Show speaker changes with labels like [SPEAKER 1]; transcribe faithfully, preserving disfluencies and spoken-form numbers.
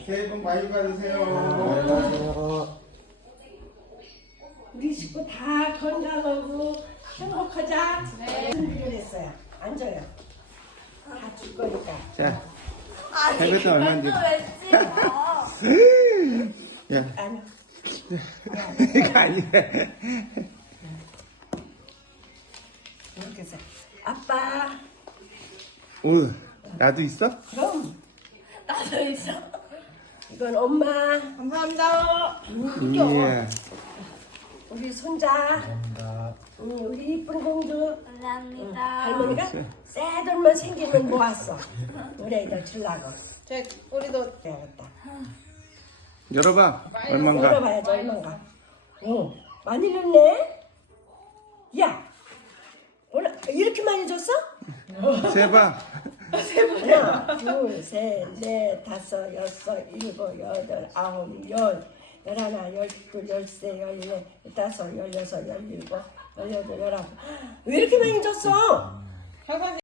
[SPEAKER 1] 새해 복 많이 받으세요.
[SPEAKER 2] 안녕하세요.
[SPEAKER 3] 우리 식구 다 건강하고 행복하자. 네. 준비했어요. 앉아요. 다 줄 거니까.
[SPEAKER 1] 자,
[SPEAKER 4] 아니
[SPEAKER 1] 해봤자 얼마인데?
[SPEAKER 4] 그것도 왜 찍어?
[SPEAKER 1] 야,
[SPEAKER 3] 아니.
[SPEAKER 1] 이거 아니야.
[SPEAKER 3] 이렇게 해서 아빠.
[SPEAKER 1] 오, 나도 있어?
[SPEAKER 3] 그럼
[SPEAKER 4] 나도 있어.
[SPEAKER 3] 이건 엄마.
[SPEAKER 4] 감사합니다.
[SPEAKER 1] 이야.
[SPEAKER 3] 우리 손자.
[SPEAKER 2] 감사합니다.
[SPEAKER 3] 응, 우리 이쁜 공주.
[SPEAKER 4] 감사합니다.
[SPEAKER 3] 할머니가 새 돈만 생기면 모았어. 우리 애들 주려고.
[SPEAKER 4] 제 우리도
[SPEAKER 3] 되겠다.
[SPEAKER 1] 열어봐. 얼마인가?
[SPEAKER 3] 열어봐야지 얼마인가. 응, 많이 넣네. 야, 오늘 이렇게 많이 줬어?
[SPEAKER 1] 세봐.
[SPEAKER 3] 하나, 둘, 셋, 넷, 다섯, 여섯, 일곱, 여덟, 아홉, 열, 열하나, 열둘, 열세, 열넷, 열다섯, 열여섯, 열일곱, 열여덟, 열아홉. 왜 이렇게 많이 줬어?
[SPEAKER 4] 항상